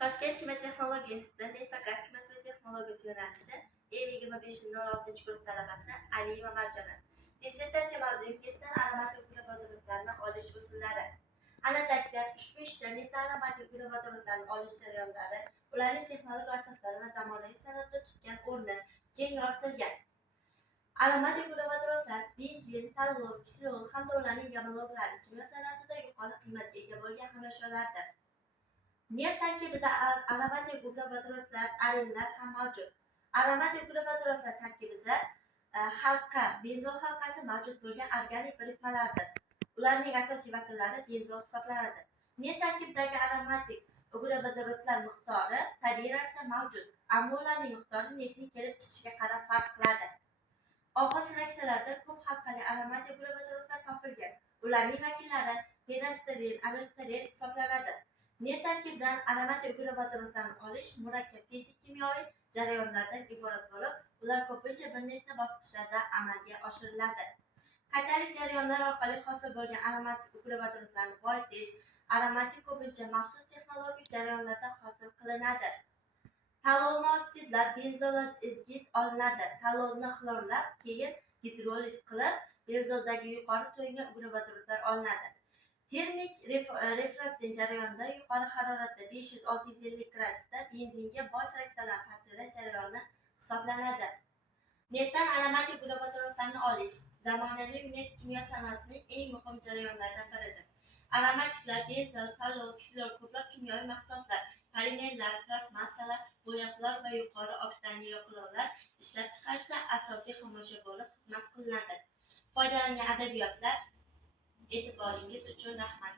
Toshkent kimyo texnologiya instituti neft va gaz kimyosi texnologiyasi yo'nalishi E25-06 guruh talabasi Aliyeva Marjona. Dissertatsiya mavzuim neftdan aromatik uglevodorodlarni olish usullari. Annotatsiya: ushbu ishda neftdan aromatik uglevodorodlarni olish jarayonlari, ularning texnologik asoslari va zamonaviy san'atda tutgan o'rni keng yoritilgan. Aromatik uglevodorodlar benzin, tallol, kislorod hamda ularning gomologlari kimyo san'atida yuqori qiymatga ega bo'lgan xomashyolardir. Neft tarkibida aromatik uglevodorodlar, arenlar ham mavjud. Aromatik uglevodorodlar tarkibida halqa, benzol halqasi mavjud bo'lgan organik birikmalardir. Ularning asosiy vakillari benzol hisoblanadi. Neft tarkibidagi aromatik uglevodorodlar miqdori tabiiy ravishda mavjud, ammo ularning miqdori neftning kelib chiqishiga qarab farq qiladi. Og'ir fraksiyalarda ko'p halqali aromatik uglevodorodlar topilgan. Ularning vakillari fenasteril, alosteril hisoblanadi. Neft tarkibidan aromatik uglevodorodlarni olish murakkab fizik-kimyoviy jarayonlardan iborat bo'lib, ular ko'pincha bir nechta bosqichlarda amalga oshiriladi. Qaytalik jarayonlar orqali hosil bo'lgan aromatik uglevodorodlarni boyitish, aromatik ko'pincha maxsus texnologik jarayonlarda hosil qilinadi. Tallolni oksidlab, benzolgid olinadi. Tallolni xlorlab, keyin gidroliz qilib, benzoldagi yuqori to'yingan uglevodorodlar olinadi. Termik refraktin jarayonida yuqori haroratda 500-650 gradusda benzinga boy fraksiyalarni parchalash jarayoni hisoblanadi. Neftdan aromatik uglevodorodlarni olish zamonaviy neft kimyo san'atining eng muhim jarayonlaridan biridir. Aromatiklar, benzol, tallol, kislorod, ko'plab kimyoviy mahsulotlar, polimerlar, plastmassalar, bo'yoqlar va yuqori oktanli yoqilg'ilar ishlab chiqarishda asosiy xomashyo bo'lib xizmat qiladi. Foydalangan adabiyotlar. E'tiboringiz uchun rahmat.